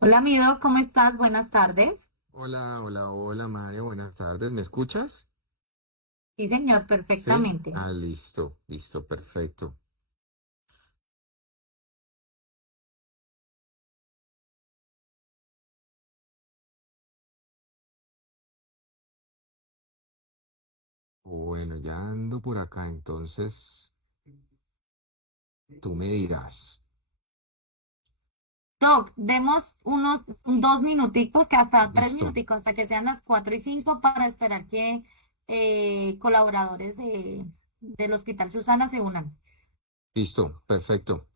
Hola, amigo, ¿cómo estás? Buenas tardes. Hola, hola, hola María, buenas tardes. ¿Me escuchas? Sí, señor, Sí. perfectamente. Ah, listo, listo, perfecto. Bueno, ya ando por acá, entonces tú me dirás. Doc, demos unos 2 minuticos, que hasta tres Listo, minuticos, hasta que sean las 4:05 para esperar que colaboradores del Hospital Susana se unan. listo, perfecto.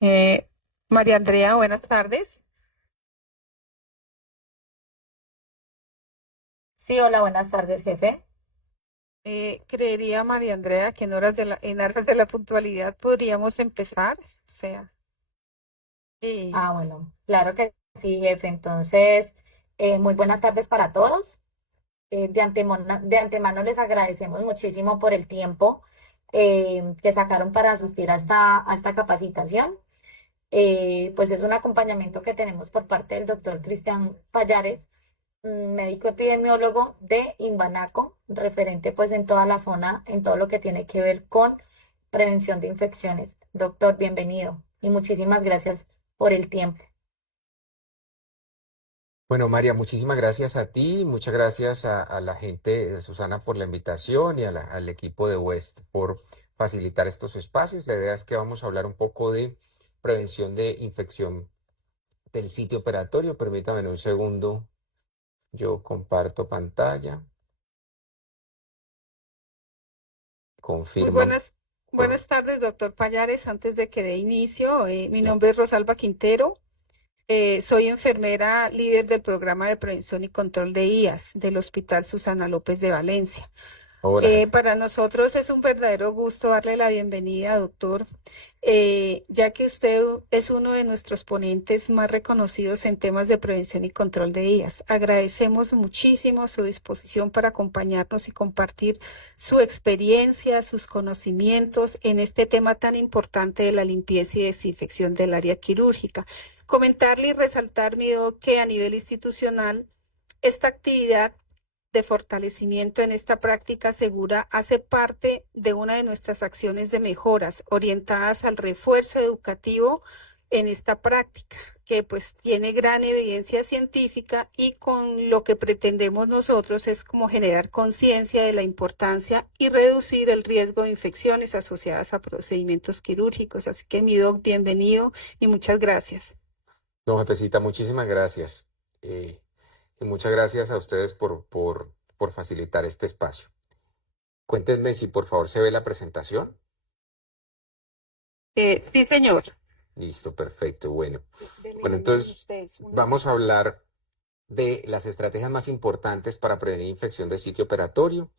Eh, María Andrea, buenas tardes. Sí, hola, buenas tardes, jefe. Creería, María Andrea, que en aras de la puntualidad podríamos empezar. O sea, eh, Ah, bueno, claro que sí, jefe. Entonces, muy buenas tardes para todos. De antemano les agradecemos muchísimo por el tiempo que sacaron para asistir a esta capacitación. Pues es un acompañamiento que tenemos por parte del doctor Cristian Payares, médico epidemiólogo de Imbanaco, referente pues en toda la zona, en todo lo que tiene que ver con prevención de infecciones. Doctor, bienvenido y muchísimas gracias por el tiempo. Bueno, María, muchísimas gracias a ti, muchas gracias a la gente de Susana por la invitación y al equipo de West por facilitar estos espacios. La idea es que vamos a hablar un poco de prevención de infección del sitio operatorio. Permítame un segundo, yo comparto pantalla, muy confirma. buenas tardes, doctor Payares. Antes de que dé inicio, mi Bien. nombre es Rosalba Quintero. Soy enfermera líder del programa de prevención y control de IAS del Hospital Susana López de Valencia. Hola. Para nosotros es un verdadero gusto darle la bienvenida, doctor, ya que usted es uno de nuestros ponentes más reconocidos en temas de prevención y control de IAS. Agradecemos muchísimo su disposición para acompañarnos y compartir su experiencia, sus conocimientos en este tema tan importante de la limpieza y desinfección del área quirúrgica. Comentarle y resaltar, mi doc, que a nivel institucional, esta actividad de fortalecimiento en esta práctica segura hace parte de una de nuestras acciones de mejoras orientadas al refuerzo educativo en esta práctica, que pues tiene gran evidencia científica y con lo que pretendemos nosotros es como generar conciencia de la importancia y reducir el riesgo de infecciones asociadas a procedimientos quirúrgicos. Así que mi doc, bienvenido y muchas gracias. Don Jefecita, muchísimas gracias. Eh, y muchas gracias a ustedes por facilitar este espacio. Cuéntenme si por favor se ve la presentación. Sí, señor. Listo, perfecto. Bueno, Dele, bueno, dele entonces ustedes una vamos a vez. hablar de las estrategias más importantes para prevenir infección del sitio operatorio.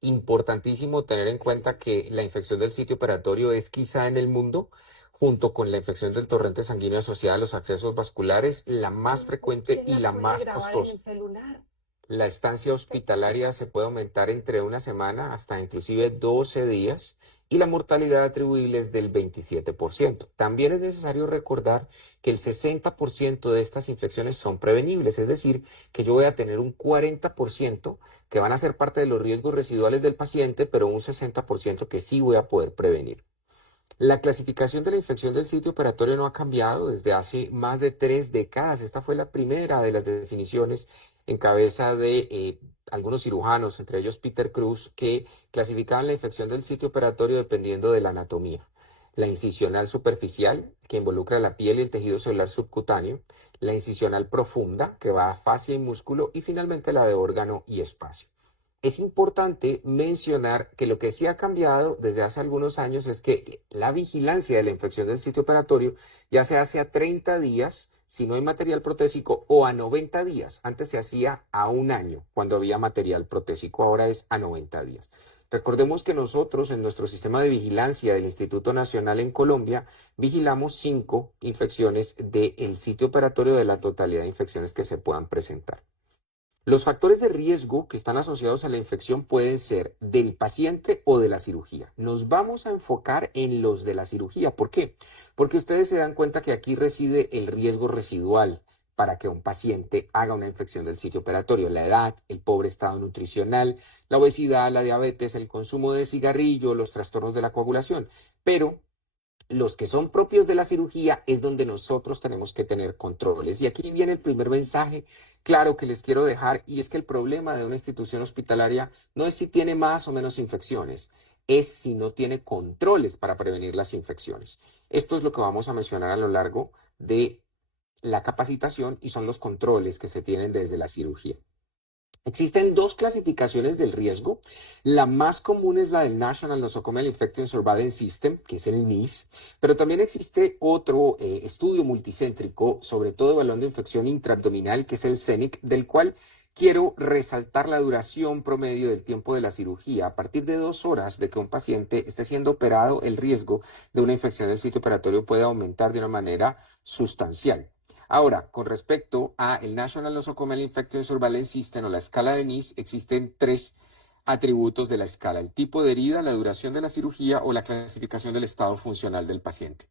Importantísimo tener en cuenta que la infección del sitio operatorio es quizá en el mundo, junto con la infección del torrente sanguíneo asociada a los accesos vasculares, la más frecuente ¿Quién y la la puede más grabar en costosa. el celular? La estancia hospitalaria se puede aumentar entre una semana hasta inclusive 12 días y la mortalidad atribuible es del 27%. También es necesario recordar que el 60% de estas infecciones son prevenibles, es decir, que yo voy a tener un 40% que van a ser parte de los riesgos residuales del paciente, pero un 60% que sí voy a poder prevenir. La clasificación de la infección del sitio operatorio no ha cambiado desde hace más de 3 décadas. Esta fue la primera de las definiciones en cabeza de algunos cirujanos, entre ellos Peter Cruz, que clasificaban la infección del sitio operatorio dependiendo de la anatomía. La incisional superficial, que involucra la piel y el tejido celular subcutáneo, la incisional profunda, que va a fascia y músculo, y finalmente la de órgano y espacio. Es importante mencionar que lo que sí ha cambiado desde hace algunos años es que la vigilancia de la infección del sitio operatorio ya se hace a 30 días si no hay material protésico o a 90 días. Antes se hacía a un año cuando había material protésico, ahora es a 90 días. Recordemos que nosotros en nuestro sistema de vigilancia del Instituto Nacional en Colombia vigilamos 5 infecciones del sitio operatorio de la totalidad de infecciones que se puedan presentar. Los factores de riesgo que están asociados a la infección pueden ser del paciente o de la cirugía. Nos vamos a enfocar en los de la cirugía. ¿Por qué? Porque ustedes se dan cuenta que aquí reside el riesgo residual para que un paciente haga una infección del sitio operatorio. La edad, el pobre estado nutricional, la obesidad, la diabetes, el consumo de cigarrillo, los trastornos de la coagulación. Pero los que son propios de la cirugía es donde nosotros tenemos que tener controles. Y aquí viene el primer mensaje claro que les quiero dejar, y es que el problema de una institución hospitalaria no es si tiene más o menos infecciones, es si no tiene controles para prevenir las infecciones. Esto es lo que vamos a mencionar a lo largo de la capacitación y son los controles que se tienen desde la cirugía. Existen dos clasificaciones del riesgo. La más común es la del National Nosocomial Infection Surveillance System, que es el NIS, pero también existe otro estudio multicéntrico, sobre todo evaluando infección intraabdominal, que es el CENIC, del cual quiero resaltar la duración promedio del tiempo de la cirugía. A partir de 2 horas de que un paciente esté siendo operado, el riesgo de una infección del sitio operatorio puede aumentar de una manera sustancial. Ahora, con respecto a el National Nosocomial Infection Surveillance System o la escala de NICE, existen 3 atributos de la escala: el tipo de herida, la duración de la cirugía o la clasificación del estado funcional del paciente.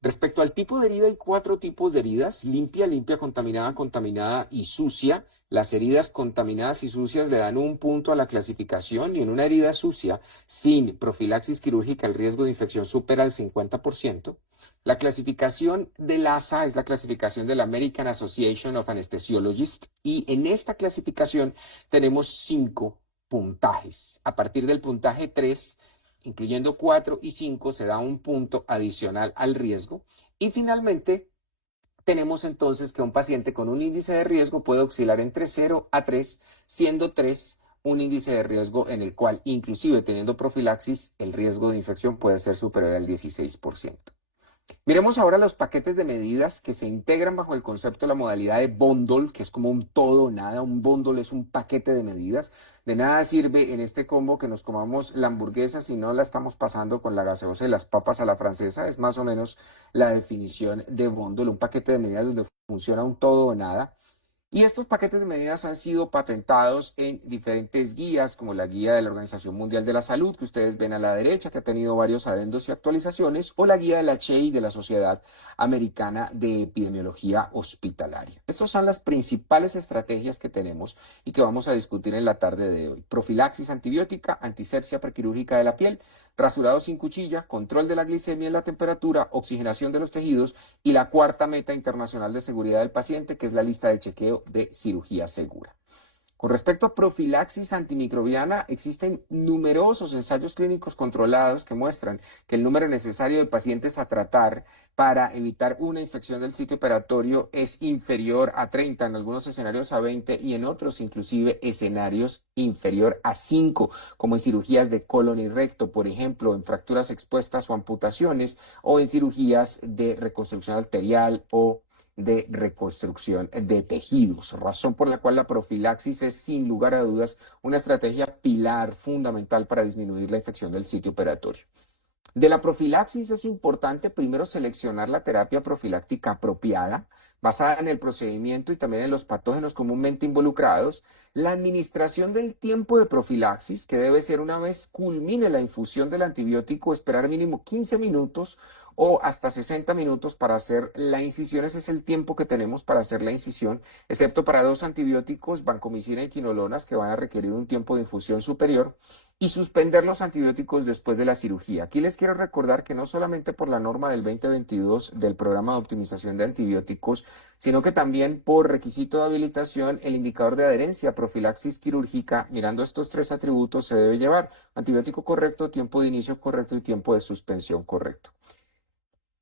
Respecto al tipo de herida, hay 4 tipos de heridas: limpia, limpia, contaminada, contaminada y sucia. Las heridas contaminadas y sucias le dan 1 punto a la clasificación, y en una herida sucia sin profilaxis quirúrgica el riesgo de infección supera el 50%. La clasificación del ASA es la clasificación de la American Association of Anesthesiologists, y en esta clasificación tenemos 5 puntajes. A partir del puntaje 3, incluyendo 4 y 5, se da 1 punto adicional al riesgo. Y finalmente, tenemos entonces que un paciente con un índice de riesgo puede oscilar entre 0 a 3, siendo 3 un índice de riesgo en el cual, inclusive teniendo profilaxis, el riesgo de infección puede ser superior al 16%. Miremos ahora los paquetes de medidas que se integran bajo el concepto de la modalidad de bundle, que es como un todo o nada. Un bundle es un paquete de medidas. De nada sirve en este combo que nos comamos la hamburguesa si no la estamos pasando con la gaseosa y las papas a la francesa. Es más o menos la definición de bundle, un paquete de medidas donde funciona un todo o nada. Y estos paquetes de medidas han sido patentados en diferentes guías, como la guía de la Organización Mundial de la Salud, que ustedes ven a la derecha, que ha tenido varios adendos y actualizaciones, o la guía de la CHEI, de la Sociedad Americana de Epidemiología Hospitalaria. Estas son las principales estrategias que tenemos y que vamos a discutir en la tarde de hoy: profilaxis antibiótica, antisepsia prequirúrgica de la piel, rasurado sin cuchilla, control de la glicemia y la temperatura, oxigenación de los tejidos, y la 4ª meta internacional de seguridad del paciente, que es la lista de chequeo de cirugía segura. Con respecto a profilaxis antimicrobiana, existen numerosos ensayos clínicos controlados que muestran que el número necesario de pacientes a tratar para evitar una infección del sitio operatorio es inferior a 30, en algunos escenarios a 20 y en otros inclusive escenarios inferior a 5, como en cirugías de colon y recto, por ejemplo, en fracturas expuestas o amputaciones, o en cirugías de reconstrucción arterial o de reconstrucción de tejidos, razón por la cual la profilaxis es sin lugar a dudas una estrategia pilar fundamental para disminuir la infección del sitio operatorio. De la profilaxis es importante primero seleccionar la terapia profiláctica apropiada, basada en el procedimiento y también en los patógenos comúnmente involucrados, la administración del tiempo de profilaxis, que debe ser una vez culmine la infusión del antibiótico, esperar mínimo 15 minutos o hasta 60 minutos para hacer la incisión. Ese es el tiempo que tenemos para hacer la incisión, excepto para 2 antibióticos, vancomicina y quinolonas, que van a requerir un tiempo de infusión superior, y suspender los antibióticos después de la cirugía. Aquí les quiero recordar que no solamente por la norma del 2022 del programa de optimización de antibióticos, sino que también por requisito de habilitación, el indicador de adherencia a profilaxis quirúrgica, mirando estos 3 atributos, se debe llevar: antibiótico correcto, tiempo de inicio correcto y tiempo de suspensión correcto.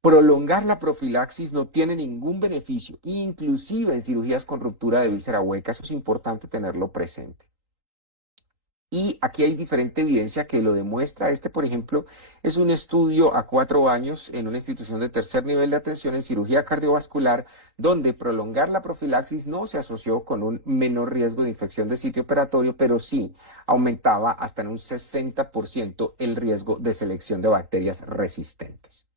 Prolongar la profilaxis no tiene ningún beneficio, inclusive en cirugías con ruptura de víscera hueca. Eso es importante tenerlo presente. Y aquí hay diferente evidencia que lo demuestra. Por ejemplo, es un estudio a 4 años en una institución de tercer nivel de atención en cirugía cardiovascular, donde prolongar la profilaxis no se asoció con un menor riesgo de infección de sitio operatorio, pero sí aumentaba hasta en un 60% el riesgo de selección de bacterias resistentes.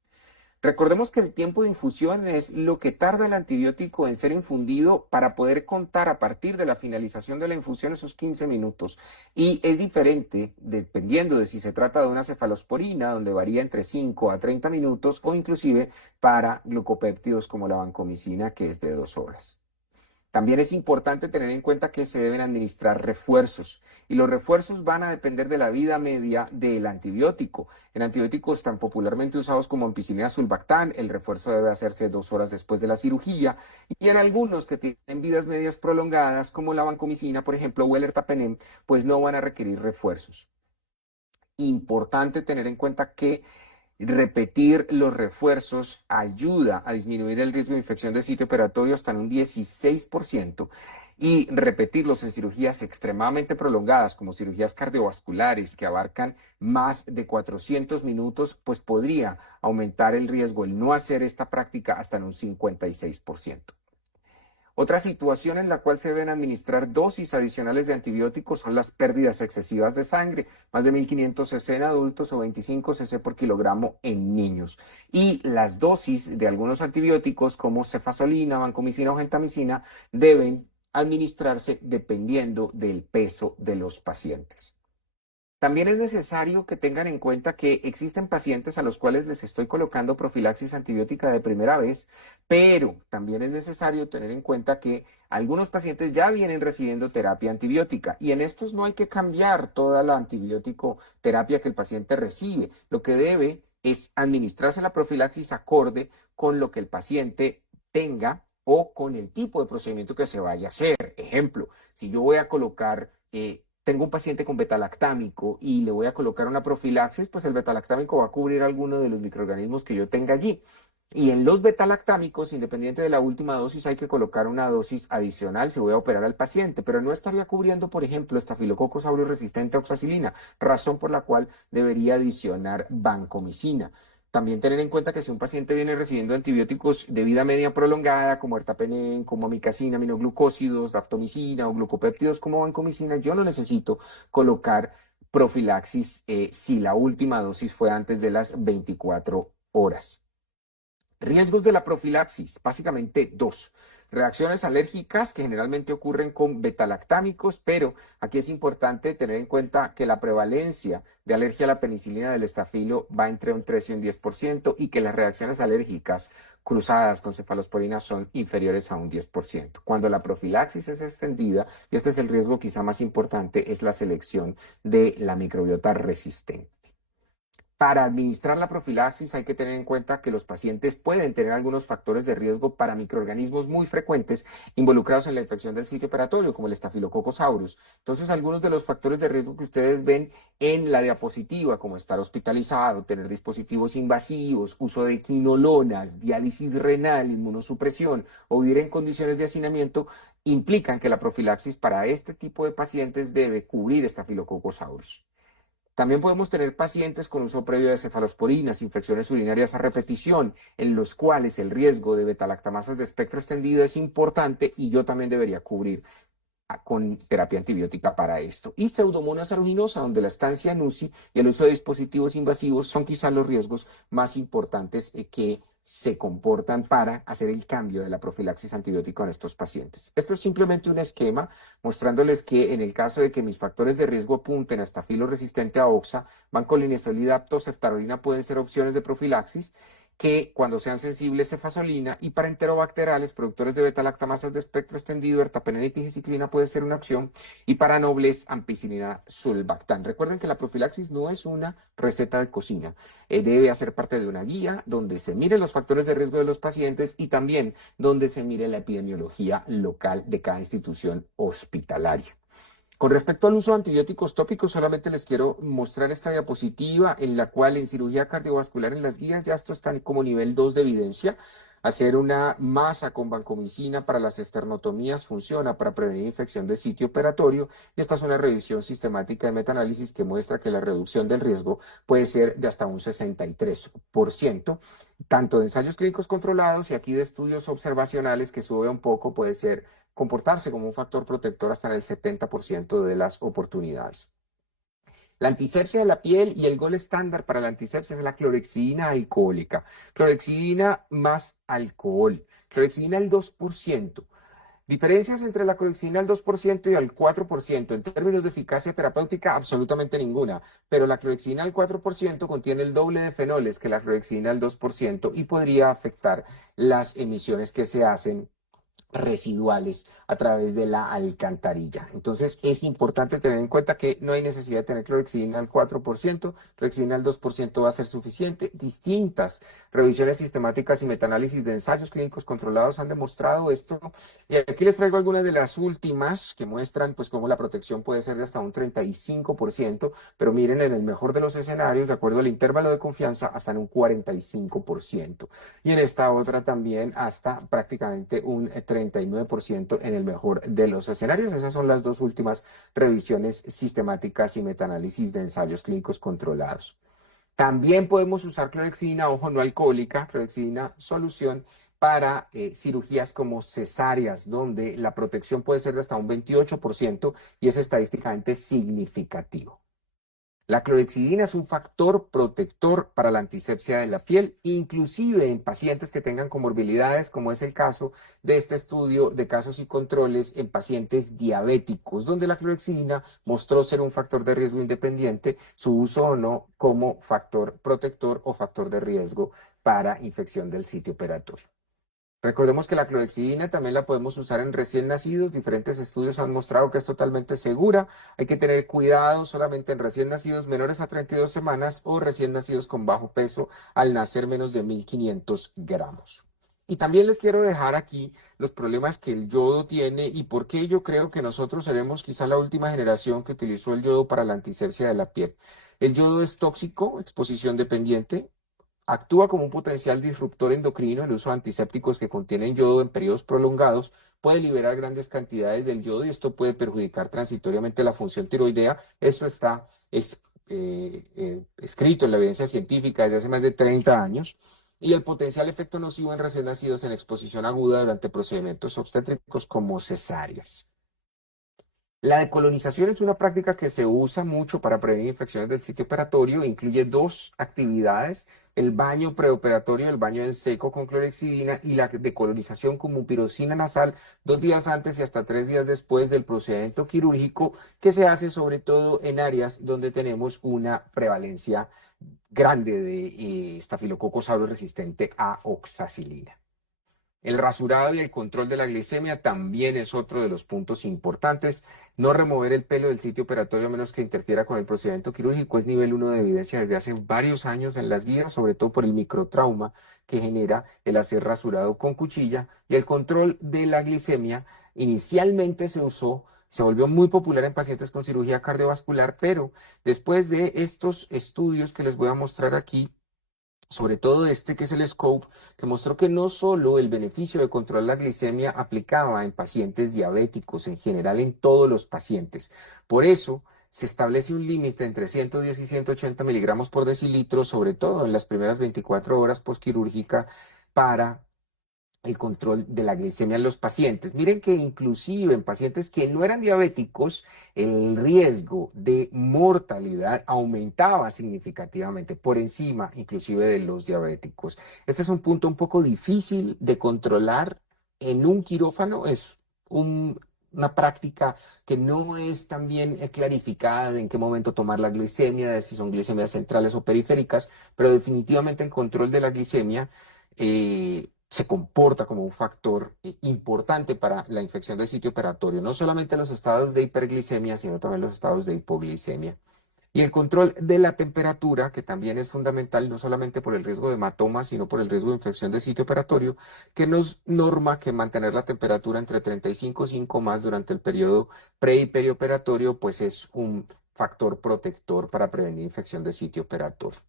Recordemos que el tiempo de infusión es lo que tarda el antibiótico en ser infundido para poder contar a partir de la finalización de la infusión esos 15 minutos. Y es diferente dependiendo de si se trata de una cefalosporina, donde varía entre 5 a 30 minutos, o inclusive para glucopéptidos como la vancomicina, que es de 2 horas. También es importante tener en cuenta que se deben administrar refuerzos, y los refuerzos van a depender de la vida media del antibiótico. En antibióticos tan popularmente usados como ampicilina sulbactam, el refuerzo debe hacerse 2 horas después de la cirugía, y en algunos que tienen vidas medias prolongadas, como la vancomicina, por ejemplo, o el ertapenem, pues no van a requerir refuerzos. Importante tener en cuenta que repetir los refuerzos ayuda a disminuir el riesgo de infección de sitio operatorio hasta en un 16%, y repetirlos en cirugías extremadamente prolongadas, como cirugías cardiovasculares que abarcan más de 400 minutos, pues podría aumentar el riesgo, el no hacer esta práctica, hasta en un 56%. Otra situación en la cual se deben administrar dosis adicionales de antibióticos son las pérdidas excesivas de sangre, más de 1500 cc en adultos o 25 cc por kilogramo en niños. Y las dosis de algunos antibióticos como cefazolina, vancomicina o gentamicina deben administrarse dependiendo del peso de los pacientes. También es necesario que tengan en cuenta que existen pacientes a los cuales les estoy colocando profilaxis antibiótica de primera vez, pero también es necesario tener en cuenta que algunos pacientes ya vienen recibiendo terapia antibiótica y en estos no hay que cambiar toda la antibiótico terapia que el paciente recibe. Lo que debe es administrarse la profilaxis acorde con lo que el paciente tenga o con el tipo de procedimiento que se vaya a hacer. Ejemplo, si yo voy a colocar tengo un paciente con betalactámico y le voy a colocar una profilaxis, pues el betalactámico va a cubrir alguno de los microorganismos que yo tenga allí. Y en los betalactámicos, independiente de la última dosis, hay que colocar una dosis adicional si voy a operar al paciente, pero no estaría cubriendo, por ejemplo, Staphylococcus aureus resistente a oxacilina, razón por la cual debería adicionar vancomicina. También tener en cuenta que si un paciente viene recibiendo antibióticos de vida media prolongada, como ertapenem, como amicacina, aminoglucósidos, daptomicina o glucopéptidos como vancomicina, yo no necesito colocar profilaxis si la última dosis fue antes de las 24 horas. Riesgos de la profilaxis, básicamente dos. Reacciones alérgicas que generalmente ocurren con betalactámicos, pero aquí es importante tener en cuenta que la prevalencia de alergia a la penicilina del estafilo va entre un 3 y un 10% y que las reacciones alérgicas cruzadas con cefalosporina son inferiores a un 10%. Cuando la profilaxis es extendida, y este es el riesgo quizá más importante, es la selección de la microbiota resistente. Para administrar la profilaxis hay que tener en cuenta que los pacientes pueden tener algunos factores de riesgo para microorganismos muy frecuentes involucrados en la infección del sitio operatorio, como el Staphylococcus aureus. Entonces, algunos de los factores de riesgo que ustedes ven en la diapositiva, como estar hospitalizado, tener dispositivos invasivos, uso de quinolonas, diálisis renal, inmunosupresión o vivir en condiciones de hacinamiento, implican que la profilaxis para este tipo de pacientes debe cubrir Staphylococcus aureus. También podemos tener pacientes con uso previo de cefalosporinas, infecciones urinarias a repetición, en los cuales el riesgo de betalactamasas de espectro extendido es importante y yo también debería cubrir con terapia antibiótica para esto. Y Pseudomonas aeruginosa, donde la estancia en UCI y el uso de dispositivos invasivos son quizás los riesgos más importantes que se comportan para hacer el cambio de la profilaxis antibiótica en estos pacientes. Esto es simplemente un esquema mostrándoles que en el caso de que mis factores de riesgo apunten a estafilo resistente a oxa, vancomicina, dapto, ceftarolina pueden ser opciones de profilaxis que cuando sean sensibles cefasolina y para enterobacterales, productores de betalactamasas de espectro extendido, ertapenem y tigeciclina puede ser una opción y para nobles, ampicilina sulbactam. Recuerden que la profilaxis no es una receta de cocina, debe hacer parte de una guía donde se miren los factores de riesgo de los pacientes y también donde se mire la epidemiología local de cada institución hospitalaria. Con respecto al uso de antibióticos tópicos, solamente les quiero mostrar esta diapositiva en la cual en cirugía cardiovascular en las guías ya esto está como nivel 2 de evidencia. Hacer una masa con vancomicina para las esternotomías funciona para prevenir infección de sitio operatorio y esta es una revisión sistemática de metaanálisis que muestra que la reducción del riesgo puede ser de hasta un 63%, tanto de ensayos clínicos controlados y aquí de estudios observacionales que sube un poco, puede ser comportarse como un factor protector hasta en el 70% de las oportunidades. La antisepsia de la piel y el gol estándar para la antisepsia es la clorexidina alcohólica. Clorexidina más alcohol. Clorexidina al 2%. Diferencias entre la clorexidina al 2% y al 4%. En términos de eficacia terapéutica, absolutamente ninguna. Pero la clorexidina al 4% contiene el doble de fenoles que la clorexidina al 2% y podría afectar las emisiones que se hacen residuales a través de la alcantarilla. Entonces es importante tener en cuenta que no hay necesidad de tener clorexidina al 4%, clorexidina al 2% va a ser suficiente. Distintas revisiones sistemáticas y metaanálisis de ensayos clínicos controlados han demostrado esto. Y aquí les traigo algunas de las últimas que muestran pues cómo la protección puede ser de hasta un 35%, pero miren en el mejor de los escenarios, de acuerdo al intervalo de confianza, hasta en un 45%. Y en esta otra también hasta prácticamente un 39% en el mejor de los escenarios. Esas son las dos últimas revisiones sistemáticas y metaanálisis de ensayos clínicos controlados. También podemos usar clorexidina, ojo, no alcohólica, clorexidina solución para cirugías como cesáreas, donde la protección puede ser de hasta un 28% y es estadísticamente significativo. La clorhexidina es un factor protector para la antisepsia de la piel, inclusive en pacientes que tengan comorbilidades, como es el caso de este estudio de casos y controles en pacientes diabéticos, donde la clorhexidina mostró ser un factor de riesgo independiente, su uso o no como factor protector o factor de riesgo para infección del sitio operatorio. Recordemos que la clorhexidina también la podemos usar en recién nacidos. Diferentes estudios han mostrado que es totalmente segura. Hay que tener cuidado solamente en recién nacidos menores a 32 semanas o recién nacidos con bajo peso al nacer menos de 1.500 gramos. Y también les quiero dejar aquí los problemas que el yodo tiene y por qué yo creo que nosotros seremos quizá la última generación que utilizó el yodo para la antisepsia de la piel. El yodo es tóxico, exposición dependiente. Actúa como un potencial disruptor endocrino. El uso de antisépticos que contienen yodo en periodos prolongados puede liberar grandes cantidades del yodo y esto puede perjudicar transitoriamente la función tiroidea. Eso está escrito en la evidencia científica desde hace más de 30 años. Y el potencial efecto nocivo en recién nacidos en exposición aguda durante procedimientos obstétricos como cesáreas. La decolonización es una práctica que se usa mucho para prevenir infecciones del sitio operatorio. Incluye dos actividades: el baño preoperatorio, el baño en seco con clorhexidina, y la decolonización con mupirocina nasal 2 días antes y hasta 3 días después del procedimiento quirúrgico, que se hace sobre todo en áreas donde tenemos una prevalencia grande de estafilococcus aureus resistente a oxacilina. El rasurado y el control de la glicemia también es otro de los puntos importantes. No remover el pelo del sitio operatorio a menos que interfiera con el procedimiento quirúrgico es nivel 1 de evidencia desde hace varios años en las guías, sobre todo por el microtrauma que genera el hacer rasurado con cuchilla. Y el control de la glicemia inicialmente se volvió muy popular en pacientes con cirugía cardiovascular, pero después de estos estudios que les voy a mostrar aquí, sobre todo este que es el SCOPE, que mostró que no solo el beneficio de controlar la glicemia aplicaba en pacientes diabéticos, en general en todos los pacientes. Por eso se establece un límite entre 110 y 180 miligramos por decilitro, sobre todo en las primeras 24 horas postquirúrgica, para el control de la glicemia en los pacientes. Miren que inclusive en pacientes que no eran diabéticos, el riesgo de mortalidad aumentaba significativamente por encima inclusive de los diabéticos. Este es un punto un poco difícil de controlar en un quirófano. Es una práctica que no es tan bien clarificada de en qué momento tomar la glicemia, de si son glicemias centrales o periféricas, pero definitivamente el control de la glicemia se comporta como un factor importante para la infección del sitio operatorio, no solamente los estados de hiperglicemia, sino también los estados de hipoglicemia. Y el control de la temperatura, que también es fundamental, no solamente por el riesgo de hematoma, sino por el riesgo de infección del sitio operatorio, que nos norma que mantener la temperatura entre 35,5 más durante el periodo pre y perioperatorio, pues es un factor protector para prevenir infección del sitio operatorio.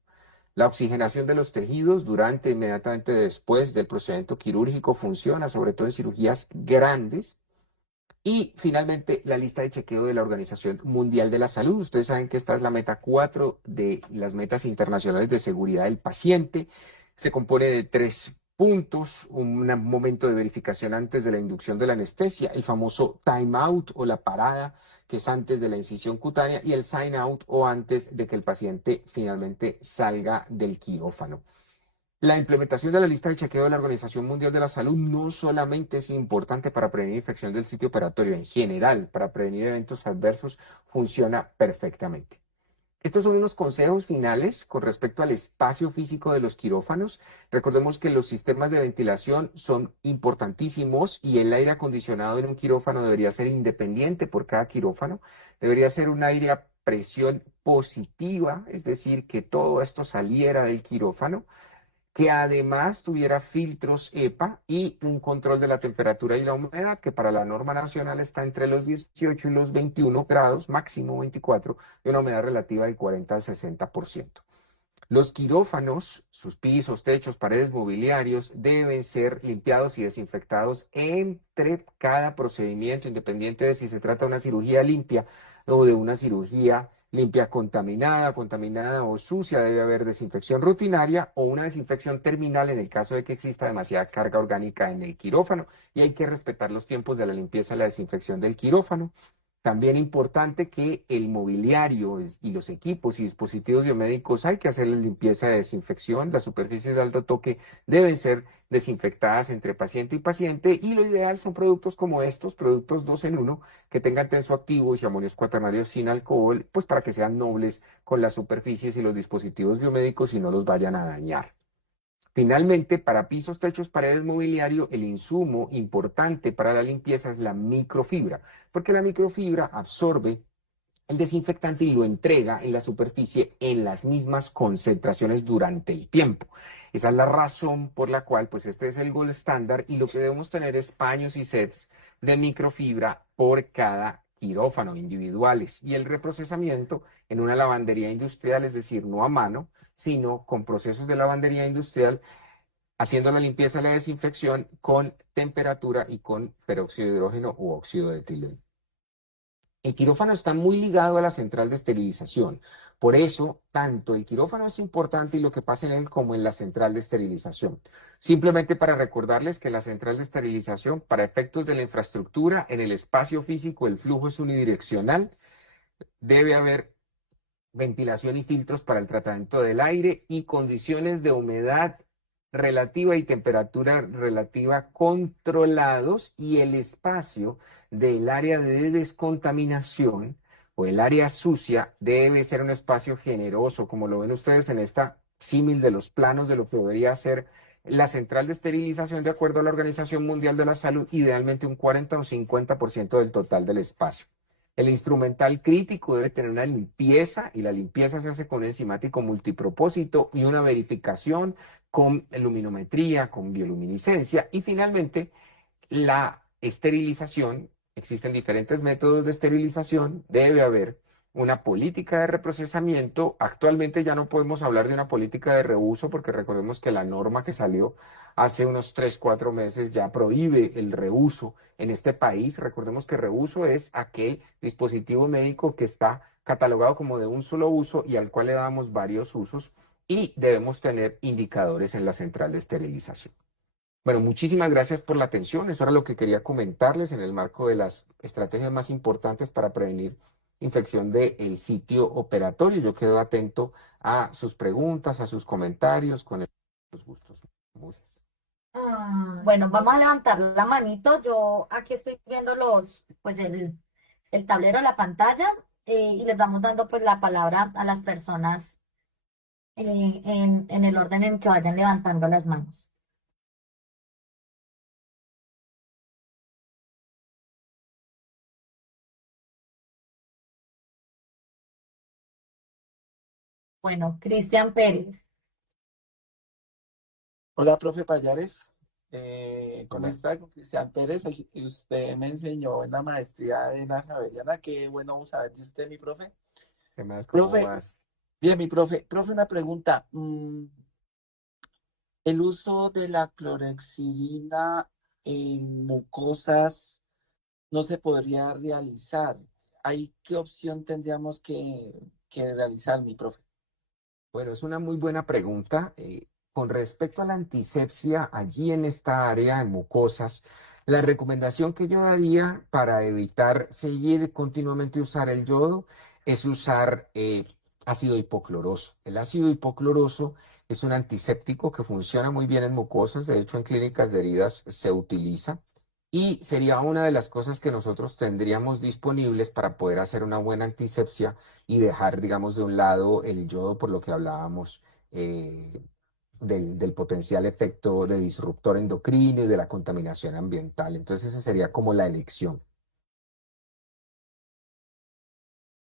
La oxigenación de los tejidos durante e inmediatamente después del procedimiento quirúrgico funciona, sobre todo en cirugías grandes. Y finalmente, la lista de chequeo de la Organización Mundial de la Salud. Ustedes saben que esta es la meta 4 de las metas internacionales de seguridad del paciente. Se compone de 3 puntos: un momento de verificación antes de la inducción de la anestesia, el famoso time out o la parada, que es antes de la incisión cutánea, y el sign out o antes de que el paciente finalmente salga del quirófano. La implementación de la lista de chequeo de la Organización Mundial de la Salud no solamente es importante para prevenir infección del sitio operatorio, en general, para prevenir eventos adversos, funciona perfectamente. Estos son unos consejos finales con respecto al espacio físico de los quirófanos. Recordemos que los sistemas de ventilación son importantísimos y el aire acondicionado en un quirófano debería ser independiente por cada quirófano. Debería ser un aire a presión positiva, es decir, que todo esto saliera del quirófano, que además tuviera filtros EPA y un control de la temperatura y la humedad, que para la norma nacional está entre los 18 y los 21 grados, máximo 24, y una humedad relativa del 40 al 60%. Los quirófanos, sus pisos, techos, paredes, mobiliarios, deben ser limpiados y desinfectados entre cada procedimiento, independiente de si se trata de una cirugía limpia o de una cirugía limpia contaminada o sucia, debe haber desinfección rutinaria o una desinfección terminal en el caso de que exista demasiada carga orgánica en el quirófano, y hay que respetar los tiempos de la limpieza y la desinfección del quirófano. También importante que el mobiliario y los equipos y dispositivos biomédicos hay que hacerle limpieza y desinfección. Las superficies de alto toque deben ser desinfectadas entre paciente y paciente, y lo ideal son productos como estos, productos 2 en 1, que tengan tensoactivos y amonios cuaternarios sin alcohol, pues para que sean nobles con las superficies y los dispositivos biomédicos y no los vayan a dañar. Finalmente, para pisos, techos, paredes, mobiliario, el insumo importante para la limpieza es la microfibra, porque la microfibra absorbe el desinfectante y lo entrega en la superficie en las mismas concentraciones durante el tiempo. Esa es la razón por la cual, pues este es el gold estándar, y lo que debemos tener es paños y sets de microfibra por cada quirófano individuales, y el reprocesamiento en una lavandería industrial, es decir, no a mano, sino con procesos de lavandería industrial, haciendo la limpieza y la desinfección con temperatura y con peróxido de hidrógeno u óxido de etileno. El quirófano está muy ligado a la central de esterilización. Por eso, tanto el quirófano es importante y lo que pasa en él como en la central de esterilización. Simplemente para recordarles que la central de esterilización, para efectos de la infraestructura, en el espacio físico el flujo es unidireccional. Debe haber ventilación y filtros para el tratamiento del aire y condiciones de humedad relativa y temperatura relativa controlados, y el espacio del área de descontaminación o el área sucia debe ser un espacio generoso, como lo ven ustedes en esta símil de los planos de lo que debería ser la central de esterilización de acuerdo a la Organización Mundial de la Salud, idealmente un 40 o 50% del total del espacio. El instrumental crítico debe tener una limpieza, y la limpieza se hace con un enzimático multipropósito y una verificación con luminometría, con bioluminiscencia. Y finalmente, la esterilización. Existen diferentes métodos de esterilización. Debe haber una política de reprocesamiento. Actualmente ya no podemos hablar de una política de reuso, porque recordemos que la norma que salió hace unos 3, 4 meses ya prohíbe el reuso en este país. Recordemos que reuso es aquel dispositivo médico que está catalogado como de un solo uso y al cual le damos varios usos, y debemos tener indicadores en la central de esterilización. Bueno, muchísimas gracias por la atención. Eso era lo que quería comentarles en el marco de las estrategias más importantes para prevenir infección del sitio operatorio. Yo quedo atento a sus preguntas, a sus comentarios, con los gustos. Muchas. Bueno, vamos a levantar la manito. Yo aquí estoy viendo pues el tablero, la pantalla, y les vamos dando pues la palabra a las personas en el orden en que vayan levantando las manos. Bueno, Cristian Pérez. Hola, profe Payares. ¿Cómo Hola. está? Con Cristian Pérez. Usted me enseñó en la maestría de la Javeriana. Qué bueno saber de usted, mi profe. ¿Qué más? ¿Cómo Profe, vas? bien, mi profe. Profe, una pregunta. ¿El uso de la clorhexidina en mucosas no se podría realizar? ¿Ahí qué opción tendríamos que realizar, mi profe? Bueno, es una muy buena pregunta. Con respecto a la antisepsia, allí en esta área, en mucosas, la recomendación que yo daría para evitar seguir continuamente usar el yodo es usar ácido hipocloroso. El ácido hipocloroso es un antiséptico que funciona muy bien en mucosas. De hecho, en clínicas de heridas se utiliza. Y sería una de las cosas que nosotros tendríamos disponibles para poder hacer una buena antisepsia y dejar, digamos, de un lado el yodo, por lo que hablábamos del potencial efecto de disruptor endocrino y de la contaminación ambiental. Entonces, esa sería como la elección.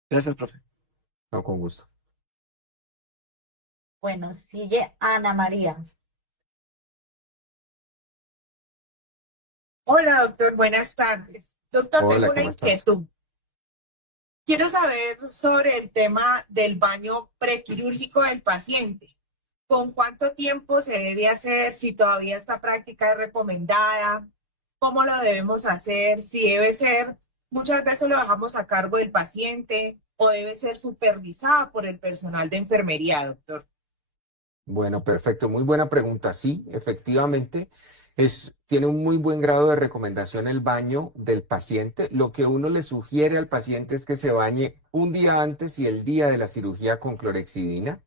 Gracias, profe. No, con gusto. Bueno, sigue Ana María. Hola, doctor, buenas tardes. Doctor, tengo Hola, una ¿cómo estás? inquietud. Quiero saber sobre el tema del baño prequirúrgico del paciente. ¿Con cuánto tiempo se debe hacer? Si todavía esta práctica es recomendada, ¿cómo lo debemos hacer? Si debe ser, muchas veces lo dejamos a cargo del paciente o debe ser supervisada por el personal de enfermería, doctor? Bueno, perfecto. Muy buena pregunta. Sí, efectivamente, tiene un muy buen grado de recomendación el baño del paciente. Lo que uno le sugiere al paciente es que se bañe un día antes y el día de la cirugía con clorexidina.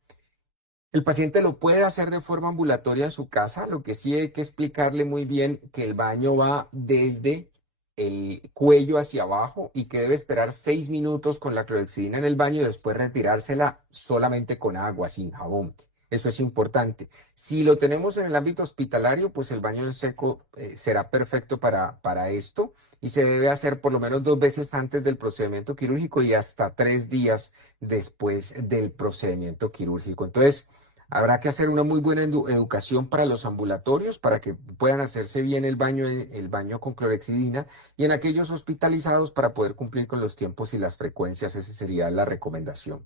El paciente lo puede hacer de forma ambulatoria en su casa, lo que sí hay que explicarle muy bien que el baño va desde el cuello hacia abajo y que debe esperar 6 minutos con la clorexidina en el baño y después retirársela solamente con agua, sin jabón. Eso es importante. Si lo tenemos en el ámbito hospitalario, pues el baño en seco será perfecto para esto y se debe hacer por lo menos 2 veces antes del procedimiento quirúrgico y hasta 3 días después del procedimiento quirúrgico. Entonces, habrá que hacer una muy buena educación para los ambulatorios para que puedan hacerse bien el baño con clorexidina y en aquellos hospitalizados para poder cumplir con los tiempos y las frecuencias. Esa sería la recomendación.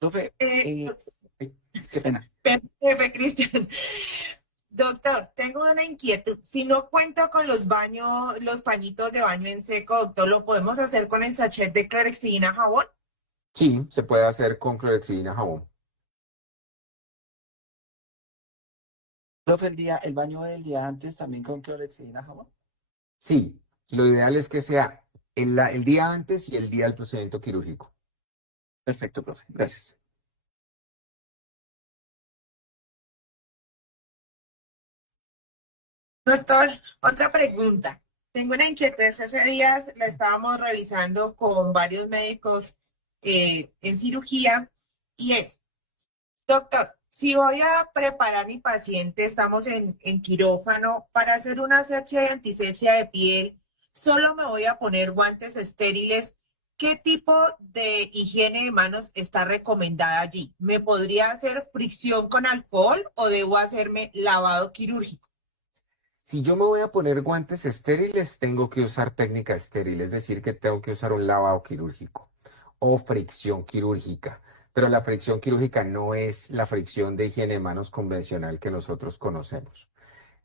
Profe, Eh, qué pena. Pepe Cristian. Doctor, tengo una inquietud. Si no cuento con los pañitos de baño en seco, doctor, ¿lo podemos hacer con el sachet de clorexidina jabón? Sí, se puede hacer con clorexidina jabón. Profe, el baño del día antes también con clorexidina jabón. Sí, lo ideal es que sea el día antes y el día del procedimiento quirúrgico. Perfecto, profe. Gracias. Doctor, otra pregunta. Tengo una inquietud. Hace días la estábamos revisando con varios médicos en cirugía y es, doctor, si voy a preparar mi paciente, estamos en quirófano, para hacer una asepsia y antisepsia de piel, solo me voy a poner guantes estériles. ¿Qué tipo de higiene de manos está recomendada allí? ¿Me podría hacer fricción con alcohol o debo hacerme lavado quirúrgico? Si yo me voy a poner guantes estériles, tengo que usar técnica estéril, es decir, que tengo que usar un lavado quirúrgico o fricción quirúrgica. Pero la fricción quirúrgica no es la fricción de higiene de manos convencional que nosotros conocemos.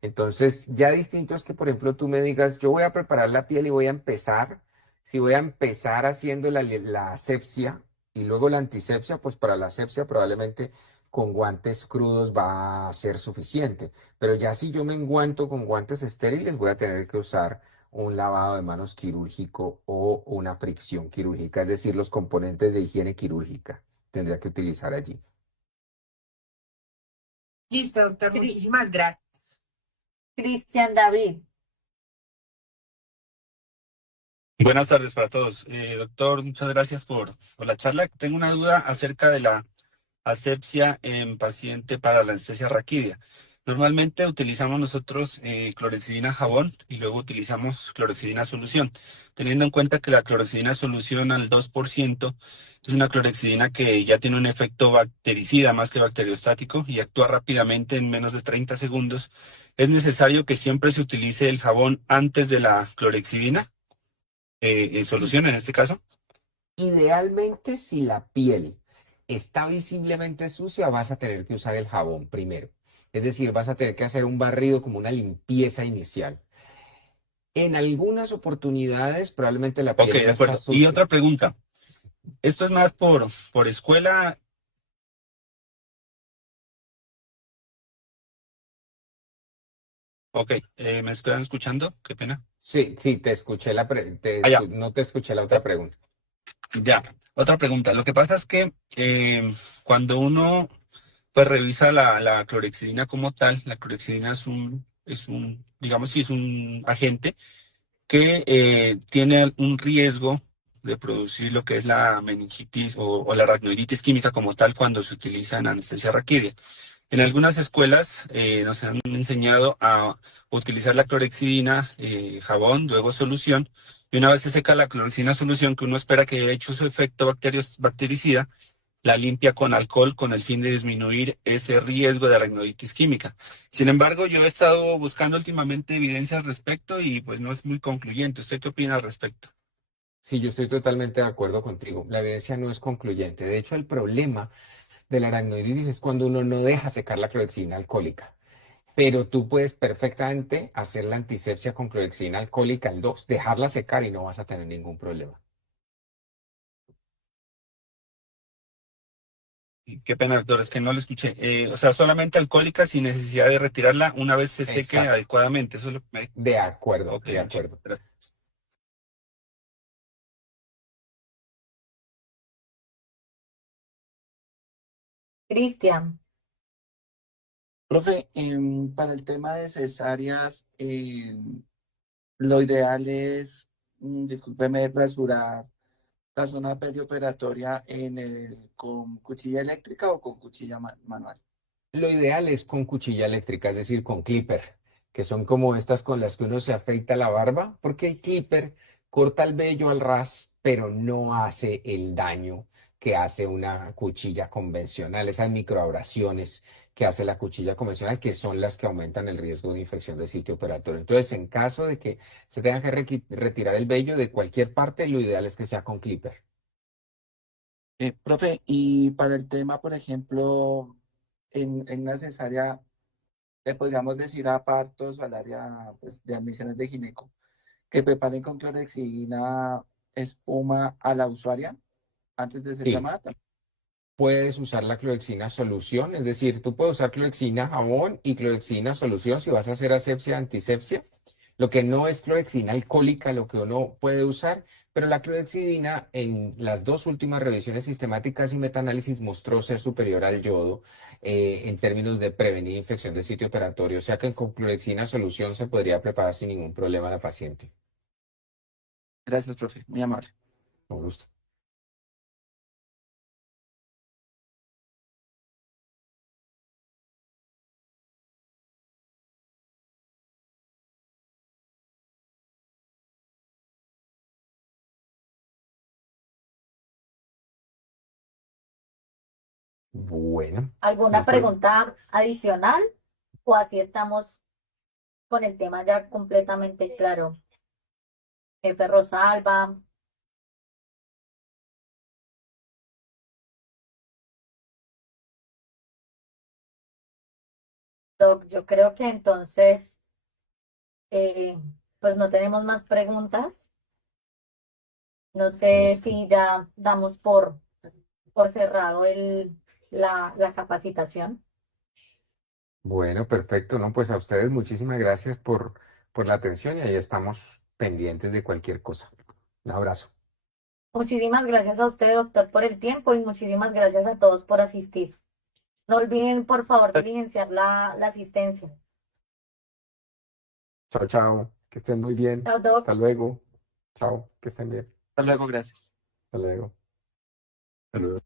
Entonces, ya distinto es que, por ejemplo, tú me digas, yo voy a preparar la piel y voy a empezar, si voy a empezar haciendo la asepsia y luego la antisepsia, pues para la asepsia probablemente con guantes crudos va a ser suficiente. Pero ya si yo me enguanto con guantes estériles, voy a tener que usar un lavado de manos quirúrgico o una fricción quirúrgica, es decir, los componentes de higiene quirúrgica tendría que utilizar allí. Listo, doctor, Cri- muchísimas gracias. Cristian David. Buenas tardes para todos. Doctor, muchas gracias por la charla. Tengo una duda acerca de la asepsia en paciente para la anestesia raquídea. Normalmente utilizamos nosotros clorexidina jabón y luego utilizamos clorexidina solución. Teniendo en cuenta que la clorexidina solución al 2% es una clorexidina que ya tiene un efecto bactericida más que bacteriostático y actúa rápidamente en menos de 30 segundos, ¿es necesario que siempre se utilice el jabón antes de la clorexidina? Sí. Solución en este caso. Idealmente, si la piel está visiblemente sucia, vas a tener que usar el jabón primero. Es decir, vas a tener que hacer un barrido como una limpieza inicial. En algunas oportunidades, probablemente la Ok, piel de no está acuerdo. Y sucia. otra pregunta. Esto es más por escuela. Ok, ¿me están escuchando? Qué pena. Sí, sí, te escuché Ya, no te escuché la otra pregunta. ya. Otra pregunta. Lo que pasa es que cuando uno pues revisa la clorexidina como tal, la clorexidina digamos, sí, es un agente que tiene un riesgo de producir lo que es la meningitis o la aracnoiditis química como tal cuando se utiliza en anestesia raquídea. En algunas escuelas nos han enseñado a utilizar la clorexidina, jabón, luego solución, y una vez se seca la clorexidina solución, que uno espera que haya hecho su efecto bactericida, la limpia con alcohol con el fin de disminuir ese riesgo de aracnoiditis química. Sin embargo, yo he estado buscando últimamente evidencia al respecto y pues no es muy concluyente. ¿Usted qué opina al respecto? Sí, yo estoy totalmente de acuerdo contigo. La evidencia no es concluyente. De hecho, el problema de la aracnoiditis es cuando uno no deja secar la clorexidina alcohólica. Pero tú puedes perfectamente hacer la antisepsia con clorexidina alcohólica al 2, dejarla secar y no vas a tener ningún problema. Qué pena, doctor, es que no le escuché. O sea, solamente alcohólica sin necesidad de retirarla una vez se seque Exacto. adecuadamente. Eso es lo que me... De acuerdo, Ok, de muchas acuerdo. gracias. Cristian, Profe, para el tema de cesáreas, lo ideal es, discúlpeme, rasurar la zona perioperatoria con cuchilla eléctrica o con cuchilla manual. Lo ideal es con cuchilla eléctrica, es decir, con clipper, que son como estas con las que uno se afeita la barba, porque el clipper corta el vello al ras, pero no hace el daño que hace una cuchilla convencional, esas microabrasiones que hace la cuchilla convencional, que son las que aumentan el riesgo de infección de sitio operatorio. Entonces, en caso de que se tenga que retirar el vello de cualquier parte, lo ideal es que sea con clipper. Profe, y para el tema, por ejemplo, en una cesárea, le podríamos decir a partos o al área pues, de admisiones de gineco que preparen con clorexidina espuma a la usuaria antes de ser Sí. llamada. Puedes usar la clorexina solución, es decir, tú puedes usar clorexina jabón y clorexina solución si vas a hacer asepsia, antisepsia. Lo que no es clorexina alcohólica, lo que uno puede usar, pero la clorexidina en las dos últimas revisiones sistemáticas y metaanálisis mostró ser superior al yodo en términos de prevenir infección de sitio operatorio, o sea que con clorexina solución se podría preparar sin ningún problema a la paciente. Gracias, profe, muy amable. Con gusto. Bueno, ¿alguna entonces, pregunta adicional? ¿O así estamos con el tema ya completamente claro? Jefe Rosalba, Doc, yo creo que entonces, eh, pues no tenemos más preguntas. No sé listo. si ya damos por cerrado la capacitación. Bueno, perfecto, ¿no? Pues a ustedes muchísimas gracias por la atención y ahí estamos pendientes de cualquier cosa. Un abrazo. Muchísimas gracias a usted, doctor, por el tiempo y muchísimas gracias a todos por asistir. No olviden, por favor, diligenciar la asistencia. Chao, chao, que estén muy bien. Chao, Doc. Hasta luego. Chao, que estén bien. Hasta luego, gracias. Hasta luego. Hasta luego.